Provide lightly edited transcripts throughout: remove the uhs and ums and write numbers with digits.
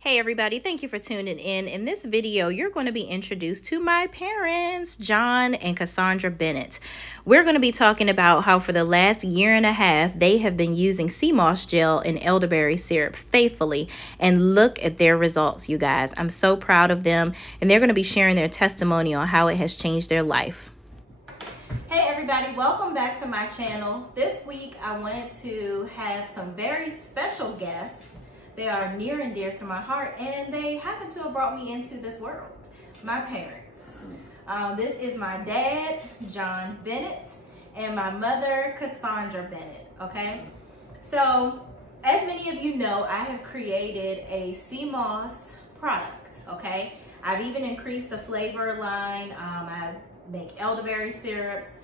Hey everybody, thank you for tuning in. In this video, you're going to be introduced to my parents, John and Cassandra Bennett. We're going to be talking about how for the last year and a half, they have been using sea moss gel and elderberry syrup faithfully. And look at their results, you guys. I'm so proud of them. And they're going to be sharing their testimony on how it has changed their life. Hey everybody, welcome back to my channel. This week, I wanted to have some very special guests. They are near and dear to my heart, and they happen to have brought me into this world, my parents. This is my dad, John Bennett, and my mother, Cassandra Bennett, okay? So, as many of you know, I have created a sea moss product, okay? I've even increased the flavor line. I make elderberry syrups,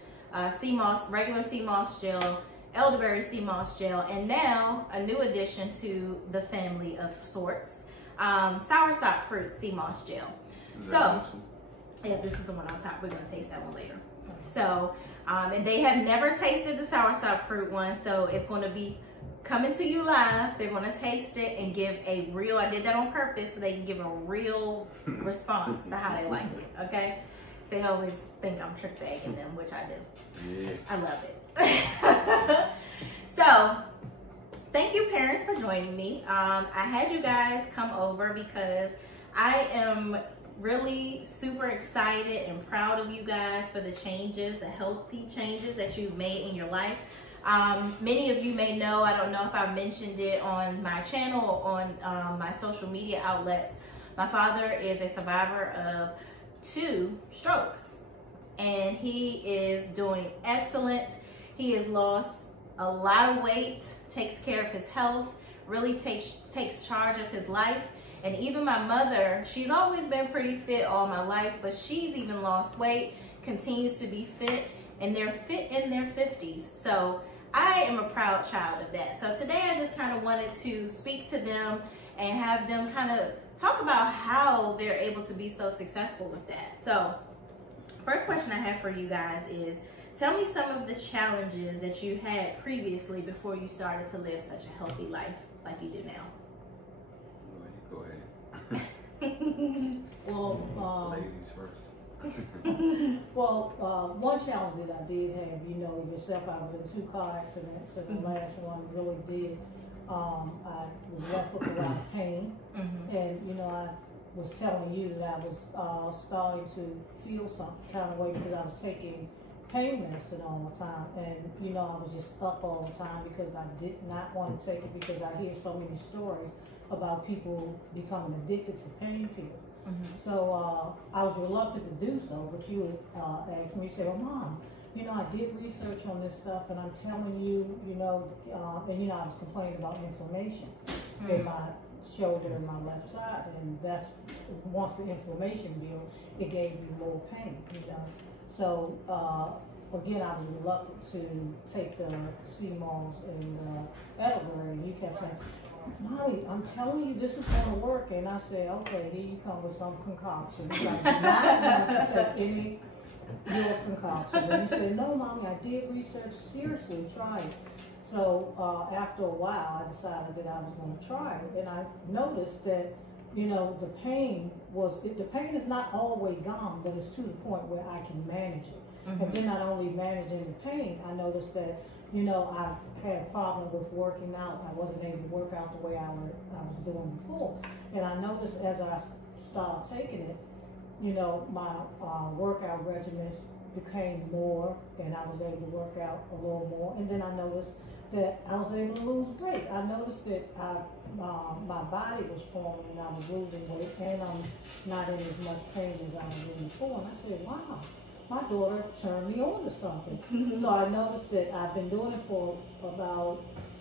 sea moss, regular sea moss gel, elderberry sea moss gel, and now a new addition to the family of sorts, Soursop fruit sea moss gel. So, yeah, this is the one on top. We're gonna taste that one later. So, and they have never tasted the Soursop fruit one, so it's gonna be coming to you live. They're gonna taste it and give a real, I did that on purpose so they can give a real response to how they like it, okay? They always think I'm trick bagging them, which I do. Yeah. I love it. So, thank you parents for joining me. I had you guys come over because I am really super excited and proud of you guys for the changes, the healthy changes that you've made in your life. Many of you may know, I don't know if I mentioned it on my channel or on my social media outlets. My father is a survivor of 2 strokes, and he is doing excellent. He has lost a lot of weight, takes care of his health, really takes charge of his life. And even my mother, she's always been pretty fit all my life, but she's even lost weight, continues to be fit, and they're fit in their 50s. So I am a proud child of that. So today I just kind of wanted to speak to them and have them kind of talk about how they're able to be so successful with that. So first question I have for you guys is, tell me some of the challenges that you had previously before you started to live such a healthy life like you do now. Go ahead. Well, ladies first. well, one challenge that I did have, you know yourself, I was in 2 car accidents, and the last one really did. I was left with a lot of pain, and you know, I was telling you that I was starting to feel some kind of way because I was taking pain medicine all the time, and you know, I was just up all the time because I did not want to take it because I hear so many stories about people becoming addicted to pain pills. So I was reluctant to do so, but you asked me, you said, "Oh, Mom, you know, I did research on this stuff, and I'm telling you, you know," and you know, I was complaining about inflammation in my shoulder and my left side, and that's, once the inflammation built, it gave me more pain, you know. So again, I was reluctant to take the sea moss and elderberry, and you kept saying, "Mommy, I'm telling you this is going to work." And I said, "Okay, here you come with some concoction. You are not going to take any your concoctions." And he said, "No, Mommy, I did research, seriously, try it." So after a while, I decided that I was going to try it, and I noticed that, you know, the pain is not always gone, but it's to the point where I can manage it. And then not only managing the pain, I noticed that, you know, I had a problem with working out. I wasn't able to work out the way I was doing before. And I noticed as I started taking it, you know, my workout regimens became more, and I was able to work out a little more. And then I noticed that I was able to lose weight. I noticed that my body was forming and I was losing weight, and I'm not in as much pain as I was in before. And I said, "Wow, my daughter turned me on to something." So I noticed that I've been doing it for about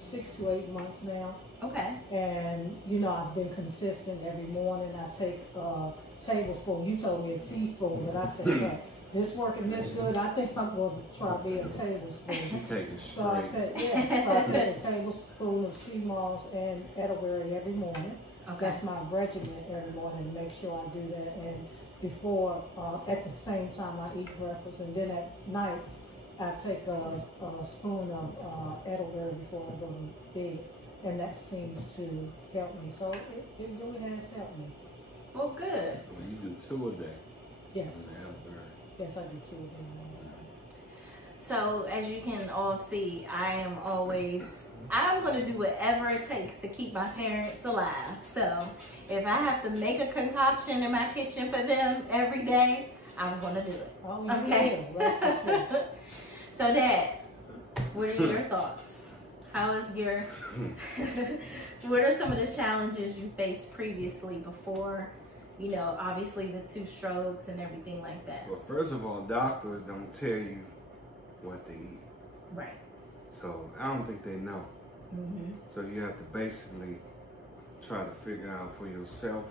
6 to 8 months now. Okay. And you know, I've been consistent every morning. I take a tablespoon. You told me a teaspoon, but I said, "Hey, this working this good, I think I'm going to try to be a tablespoon." You take it straight. So I take a tablespoon of sea moss and elderberry every morning. Okay. That's my regimen every morning, to make sure I do that. And before, at the same time, I eat breakfast, and then at night, I take a spoon of elderberry before I go to bed. and that seems to help me. So it really has helped me. Well, good. Well, you do 2 a day. Yes. With the Elderberry. Yes, I do too. So as you can all see, I'm going to do whatever it takes to keep my parents alive. So if I have to make a concoction in my kitchen for them every day, I'm going to do it. Oh, okay. Yeah, that's for sure. So Dad, what are your thoughts? How is your, what are some of the challenges you faced previously before, you know, obviously the 2 strokes and everything like that? Well, first of all, doctors don't tell you what to eat. Right. So I don't think they know. Mm-hmm. So you have to basically try to figure out for yourself,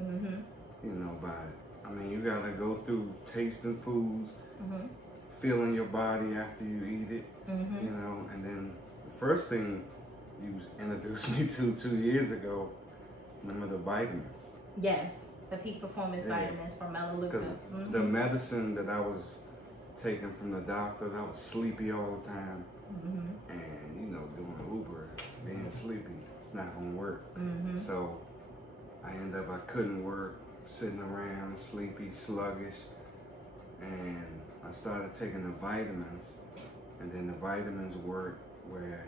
Mm-hmm. you know, I mean, you gotta go through tasting foods, Mm-hmm. feeling your body after you eat it, Mm-hmm. you know, and then the first thing you introduced me to 2 years ago, remember the vitamins. Yes, the peak performance Yeah. vitamins from Melaleuca. Because Mm-hmm. the medicine that I was taking from the doctors, I was sleepy all the time. Mm-hmm. And, you know, doing Uber, being sleepy, it's not gonna work. Mm-hmm. So I ended up, I couldn't work, sitting around, sleepy, sluggish. And I started taking the vitamins. And then the vitamins worked where,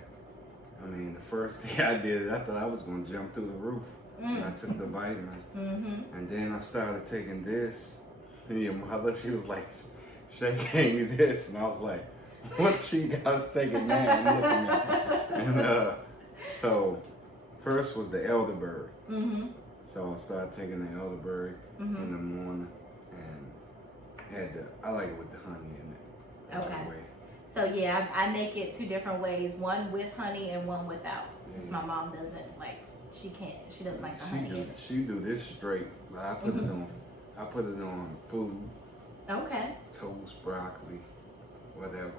I mean, the first thing I did, I thought I was gonna jump through the roof. And I took the vitamins. Mm-hmm. And then I started taking this. And your mother, she was like, Shay gave me this. And I was like, what she got us taking now? And looking at me. And so first was the elderberry. Mm-hmm. So I started taking the elderberry Mm-hmm. in the morning. And I like it with the honey in it. Okay. That way. So yeah, I make it 2 different ways, one with honey and one without. Yeah. My mom doesn't like, she doesn't like the honey. She do this straight, but I put it on. I put it on food, Okay. toast, broccoli, whatever.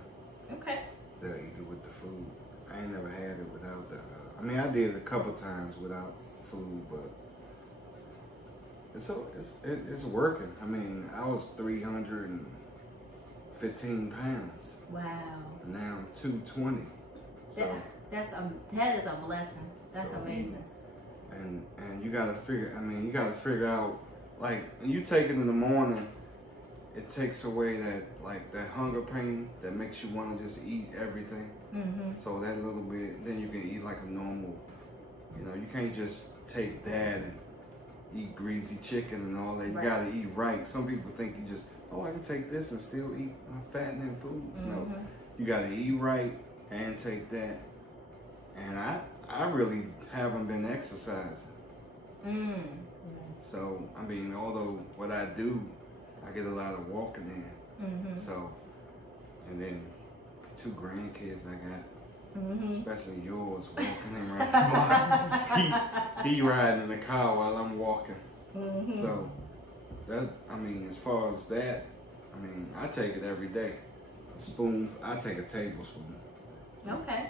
Okay. They'll eat it with the food. I ain't never had it without the. I mean, I did it a couple times without food, but it's working. I mean, I was 315 pounds. Wow. And now I'm 220. So That is a blessing. That's So, amazing. and you gotta figure out, like, when you take it in the morning, it takes away that hunger pain that makes you want to just eat everything. Mm-hmm. So that little bit, then you can eat like a normal, you know, you can't just take that and eat greasy chicken and all that. You Right. gotta eat right. Some people think you just, oh, I can take this and still eat fattening foods. No, Mm-hmm. you gotta eat right and take that. And I really haven't been exercising. Mm. So, I mean, although what I do, I get a lot of walking in. Mm-hmm. So, and then the 2 grandkids I got, Mm-hmm. especially yours, walking in right he riding in the car while I'm walking. Mm-hmm. So, that, I mean, as far as that, I mean, I take it every day. A spoon, I take a tablespoon. Okay.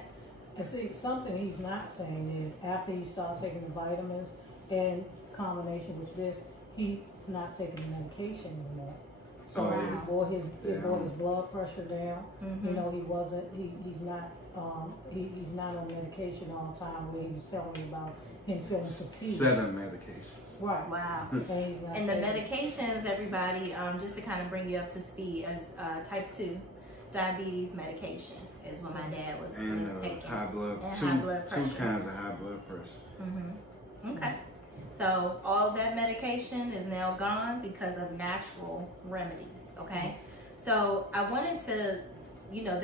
And see, something he's not saying is after he started taking the vitamins in combination with this, he's not taking the medication anymore. So Oh, it yeah. brought his blood pressure down. Mm-hmm. You know, he's not on medication all the time where he was telling me about him feeling fatigued. 7 medications. Right. Wow. And he's not And the taking it. medications, everybody, just to kind of bring you up to speed, is type 2 diabetes medication is what my dad was And taking. high blood, And two high blood two pressure. kinds of high blood pressure. Mm-hmm. Okay. So all that medication is now gone because of natural remedies. Okay. So I wanted to, you know,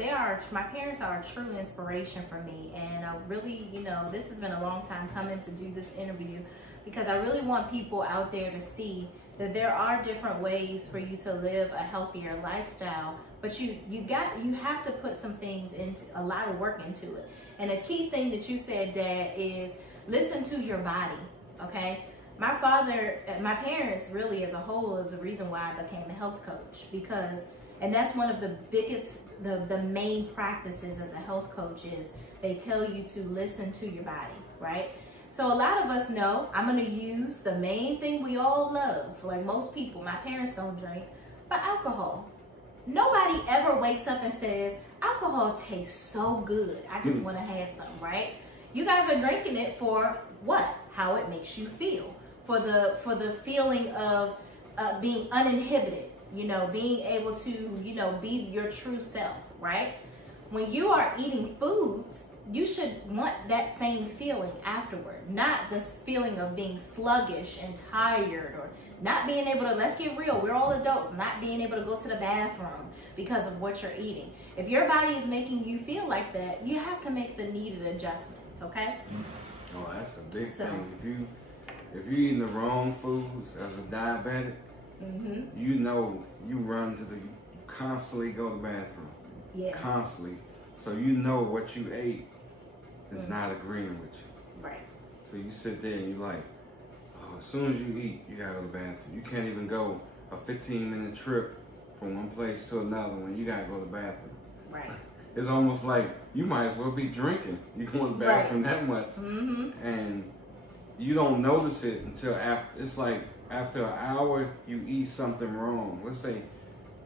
my parents are a true inspiration for me. And I really, you know, this has been a long time coming to do this interview because I really want people out there to see that there are different ways for you to live a healthier lifestyle, but you have to put some things into, a lot of work into it. And a key thing that you said, Dad, is listen to your body, okay? My parents really as a whole is the reason why I became a health coach and that's one of the biggest, the main practices as a health coach is they tell you to listen to your body, right? So a lot of us know, I'm gonna use the main thing we all love, like most people, my parents don't drink, but alcohol. Nobody ever wakes up and says, alcohol tastes so good, I just wanna have some, right? You guys are drinking it for what? How it makes you feel. For the feeling of being uninhibited, you know, being able to, you know, be your true self, right? When you are eating foods, you should want that same feeling afterward, not this feeling of being sluggish and tired, or not being able to, let's get real, we're all adults, not being able to go to the bathroom because of what you're eating. If your body is making you feel like that, you have to make the needed adjustments, okay? Oh, that's a big thing. If you're eating the wrong foods as a diabetic, you know you constantly go to the bathroom. Yeah. Constantly. So you know what you ate is not agreeing with you. Right. So you sit there and you're like, oh, as soon as you eat, you gotta go to the bathroom. You can't even go a 15-minute trip from one place to another when you gotta go to the bathroom. Right. It's almost like you might as well be drinking. You go to the bathroom that much. And you don't notice it until after. It's like after an hour, you eat something wrong. Let's say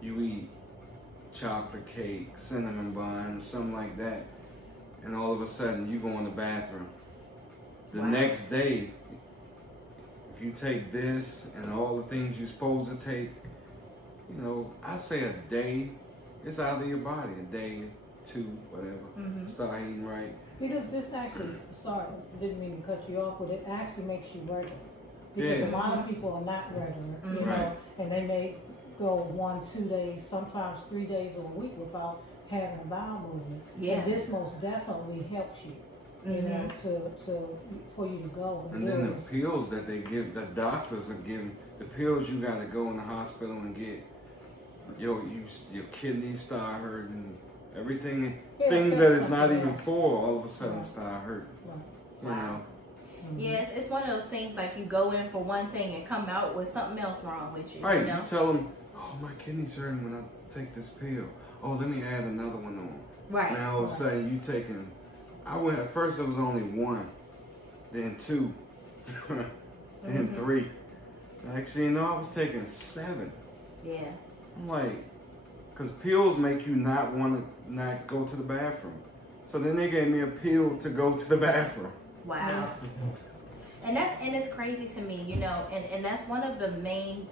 you eat chocolate cake, cinnamon buns, something like that, and all of a sudden you go in the bathroom. The next day, if you take this and all the things you're supposed to take, you know, I say a day, it's out of your body. A day, two, whatever. Start eating right. Because this actually, sorry, didn't mean to cut you off, but it actually makes you regular. Because a lot of people are not regular, you know, and they may go 1, 2 days, sometimes 3 days or a week without having a bowel movement. And this most definitely helps you, you know, for you to go. And then the pills that they give, the doctors are giving, the pills you got to go in the hospital and get, your kidneys start hurting, everything, things that it's not even for, all of a sudden start hurting. You know. Yes, it's one of those things like you go in for one thing and come out with something else wrong with you. Right, you know? You tell them, oh, my kidneys hurting when I take this pill. Oh, let me add another one on. Right. Now all of a sudden you taking, at first it was only 1, then 2, then 3. Next thing you know, I was taking 7. Yeah. I'm like, because pills make you not want to not go to the bathroom. So then they gave me a pill to go to the bathroom. Wow. And it's crazy to me, you know, and that's one of the main,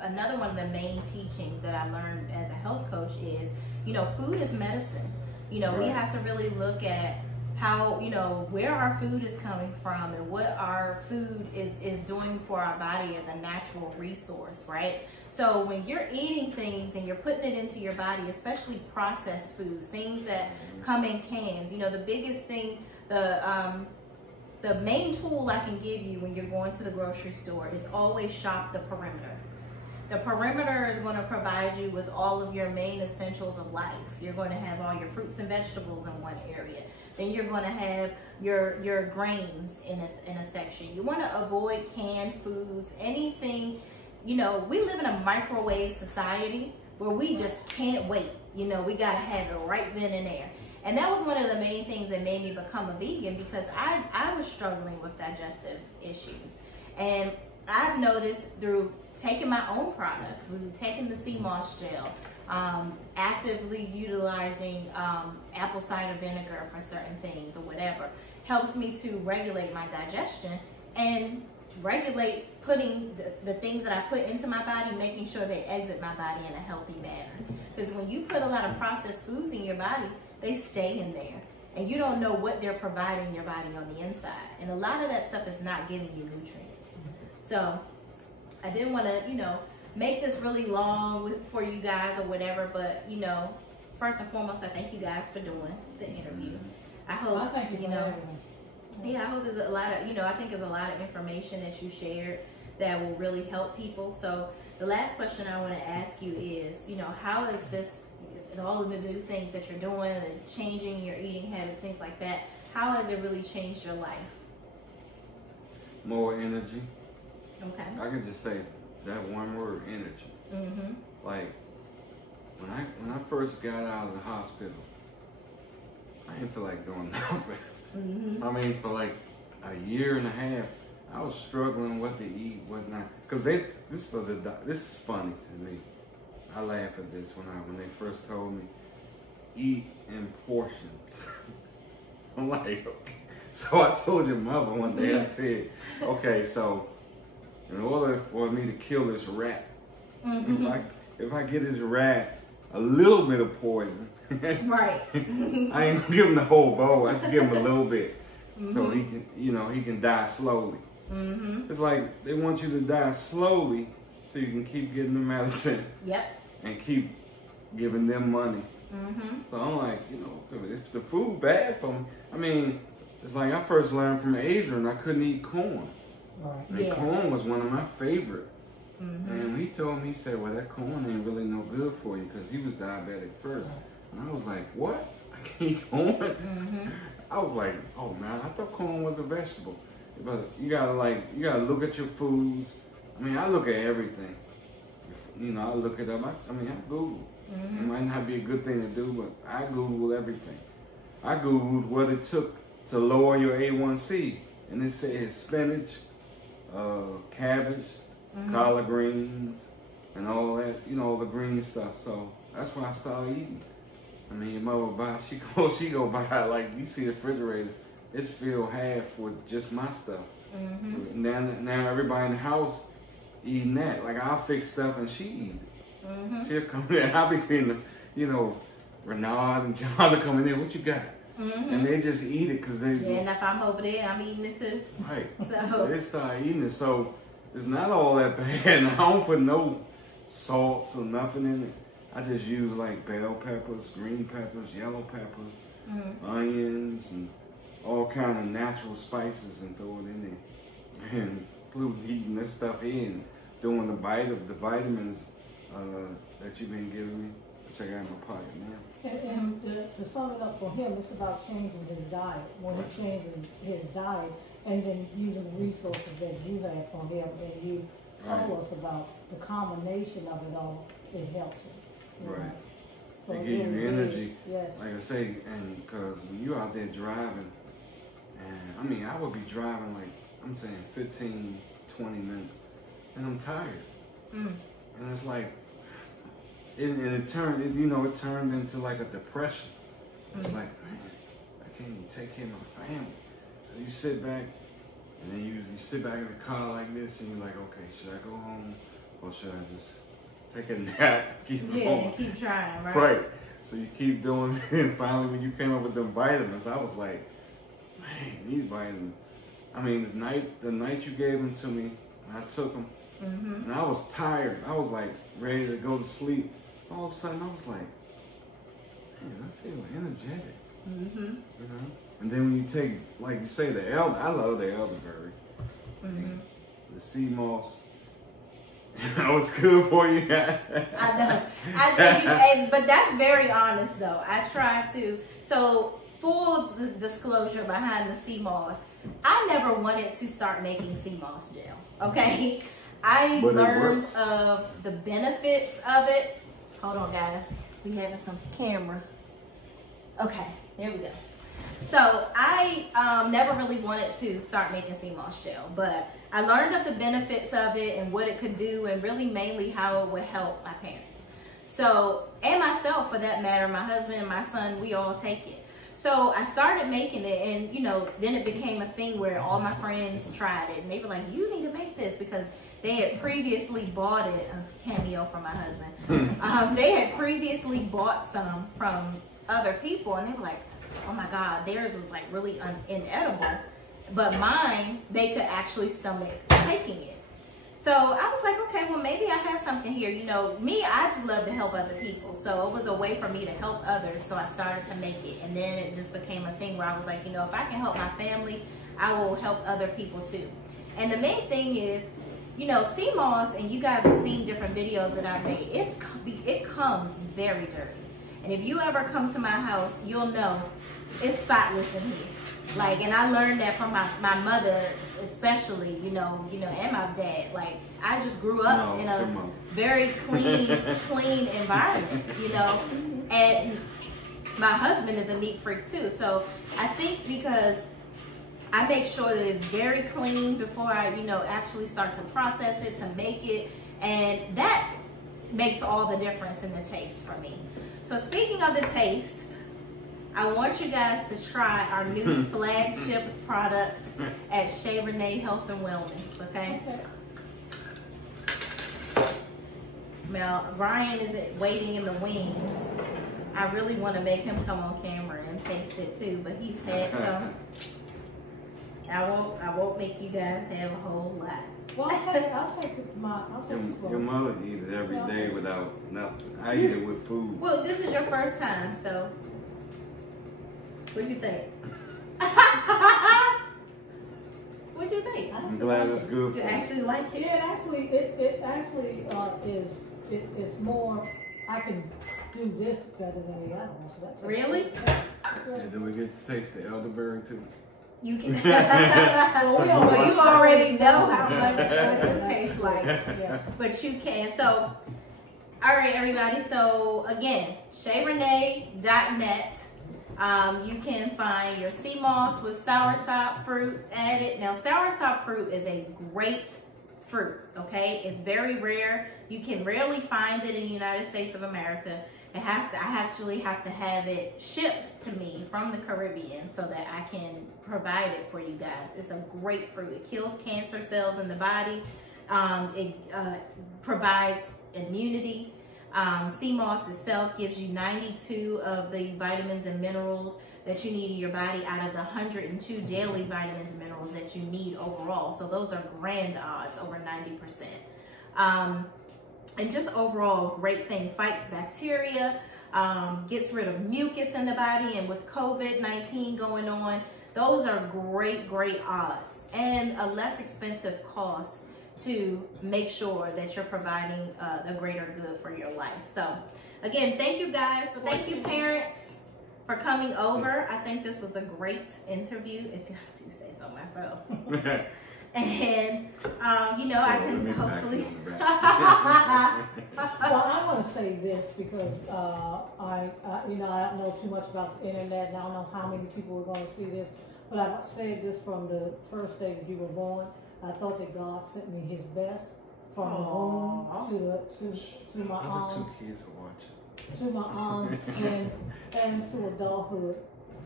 another one of the main teachings that I learned as a health coach is, you know, food is medicine. You know, we have to really look at how, you know, where our food is coming from and what our food is doing for our body as a natural resource, right? So when you're eating things and you're putting it into your body, especially processed foods, things that come in cans, you know, the biggest thing, the main tool I can give you when you're going to the grocery store is always shop the perimeter. The perimeter is going to provide you with all of your main essentials of life. You're going to have all your fruits and vegetables in one area. Then you're going to have your grains in a section. You want to avoid canned foods, anything. You know, we live in a microwave society where we just can't wait. You know, we got to have it right then and there. And that was one of the main things that made me become a vegan, because I was struggling with digestive issues. And I've noticed through taking my own products, through taking the sea moss gel, actively utilizing apple cider vinegar for certain things or whatever, helps me to regulate my digestion and regulate putting the things that I put into my body, making sure they exit my body in a healthy manner. Because when you put a lot of processed foods in your body, they stay in there. And you don't know what they're providing your body on the inside. And a lot of that stuff is not giving you nutrients. So I didn't want to, you know, make this really long for you guys or whatever, but, you know, first and foremost, I thank you guys for doing the interview. I hope, you know, I hope there's a lot of, you know, I think there's a lot of information that you shared that will really help people. So the last question I want to ask you is, you know, how is this, all of the new things that you're doing and changing your eating habits, things like that, how has it really changed your life? More energy. Okay. I can just say that one word, energy. Like, when I first got out of the hospital, I didn't feel like doing nothing. I mean, for like a year and a half, I was struggling what to eat, what not. Because this is funny to me. I laugh at this when they first told me, eat in portions. I'm like, okay. So I told your mother one day, I said, okay, so in order for me to kill this rat, if I get this rat a little bit of poison, right. I ain't gonna give him the whole bowl. I just give him a little bit, so he can, he can die slowly. It's like they want you to die slowly, so you can keep getting the medicine. Yep. And keep giving them money. So I'm like, if the food bad for me, I mean, it's like I first learned from Adrian, I couldn't eat corn. Right. And corn was one of my favorite. And he told me, he said, well, that corn ain't really no good for you, because he was diabetic first. And I was like, what? I can't eat corn? I was like, oh man, I thought corn was a vegetable. But you gotta look at your foods. I mean, I look at everything. I look it up. I Google. It might not be a good thing to do, but I Googled everything. I Googled what it took to lower your A1C. And it said spinach, cabbage, collard greens, and all that, all the green stuff. So that's why I started eating. I mean, your mother she go buy, like, you see the refrigerator, it's filled half with just my stuff. Now everybody in the house eating that. Like, I'll fix stuff and she eat it. She'll come in, I'll be feeding them, Renard and John are coming in, what you got? And they just eat it because they... Yeah, and if I'm over there, I'm eating it too. Right. So they start eating it. So it's not all that bad. And I don't put no salts or nothing in it. I just use like bell peppers, green peppers, yellow peppers, onions, and all kind of natural spices and throw it in there. And including eating this stuff in, doing the vitamins that you've been giving me, which I got in my pocket now. And to sum it up for him, it's about changing his diet. When he changes his diet, and then using the resources that you have for him, and you told us about the combination of it all, it helps him. Right. So they give you energy. Yes. Like I say, and because when you out there driving, and I mean, I would be driving like, I'm saying 15, 20 minutes, and I'm tired. And it's like, it turned into like a depression. It's like, man, I can't even take care of my family. So you sit back, and then you sit back in the car like this, and you're like, okay, should I go home, or should I just take a nap, keep going? Yeah, keep trying, right? Right. So you keep doing it, and finally when you came up with them vitamins, I was like, man, these vitamins. I mean, the night you gave them to me, I took them, and I was tired. I was like ready to go to sleep. All of a sudden, I was like, man, I feel energetic. And then when you take, like you say, I love the elderberry, the sea moss. It's good for you. I know. But that's very honest, though. I try to. So, full disclosure behind the sea moss, I never wanted to start making sea moss gel. Okay, I learned of the benefits of it. Hold on, guys. We having some camera. Okay, there we go. So I never really wanted to start making sea moss gel, but I learned of the benefits of it and what it could do, and really mainly how it would help my parents. So, and myself for that matter, my husband and my son, we all take it. So I started making it, and then it became a thing where all my friends tried it, and they were like, you need to make this, because they had previously bought it, a cameo from my husband. They had previously bought some from other people, and they were like, oh my God, theirs was like really inedible. But mine, they could actually stomach taking it. So I was like, okay, well, maybe I have something here. Me, I just love to help other people. So it was a way for me to help others. So I started to make it. And then it just became a thing where I was like, if I can help my family, I will help other people too. And the main thing is, sea moss, and you guys have seen different videos that I've made, it comes very dirty. And if you ever come to my house, you'll know it's spotless in here. And I learned that from my mother, especially, and my dad. Like, I just grew up in a very clean environment, and my husband is a neat freak too. So I think because I make sure that it's very clean before I, actually start to process it, to make it, and that makes all the difference in the taste for me. So speaking of the taste, I want you guys to try our new flagship product at Shea Renee Health and Wellness, okay? Now, Brian is waiting in the wings. I really want to make him come on camera and taste it too, but he's had some. I won't make you guys have a whole lot. Well, I'll take Your mother eat it every day without nothing. I eat it with food. Well, this is your first time, so what do you think? What do you think? I'm glad it's good. You actually like it? Yeah, it actually it's more. I can do this better than the other one. So that's really? And then we get to taste the elderberry too. You can. Well, you already know how much this tastes like. Yes. But you can. So, all right, everybody. So again, SheaRenee.net. You can find your sea moss with soursop fruit added. Now, soursop fruit is a great fruit. Okay, it's very rare. You can rarely find it in the United States of America. I actually have to have it shipped to me from the Caribbean so that I can provide it for you guys. It's a great fruit. It kills cancer cells in the body. It provides immunity. Sea moss itself gives you 92 of the vitamins and minerals that you need in your body out of the 102 daily vitamins and minerals that you need overall. So those are grand odds, over 90%. And just overall, great thing. Fights bacteria, gets rid of mucus in the body, and with COVID-19 going on, those are great odds and a less expensive cost to make sure that you're providing the greater good for your life. So again, thank you guys. Thank you parents for coming over. I think this was a great interview, if I do say so myself. And you know, I can hopefully. Well, I'm going to say this because I don't know too much about the internet, and I don't know how many people are going to see this. But I've said this from the first day that you were born. I thought that God sent me His best from the womb to my arms. Other 2 kids are watching. To my arms and to adulthood.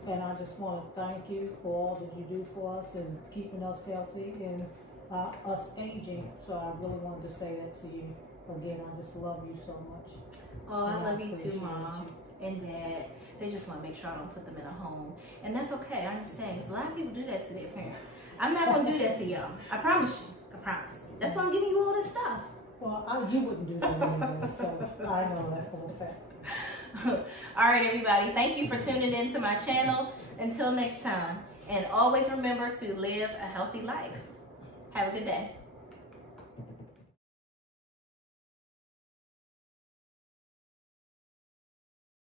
And I just want to thank you for all that you do for us and keeping us healthy and us aging. So I really wanted to say that to you. Again, I just love you so much. Oh, I love you too, Mom and Dad. They just want to make sure I don't put them in a home. And that's okay, I understand. Because a lot of people do that to their parents. I'm not going to do that to y'all. I promise you. I promise. That's why I'm giving you all this stuff. Well, you wouldn't do that anyway, so I know that for a fact. All right, everybody. Thank you for tuning in to my channel. Until next time. And always remember to live a healthy life. Have a good day.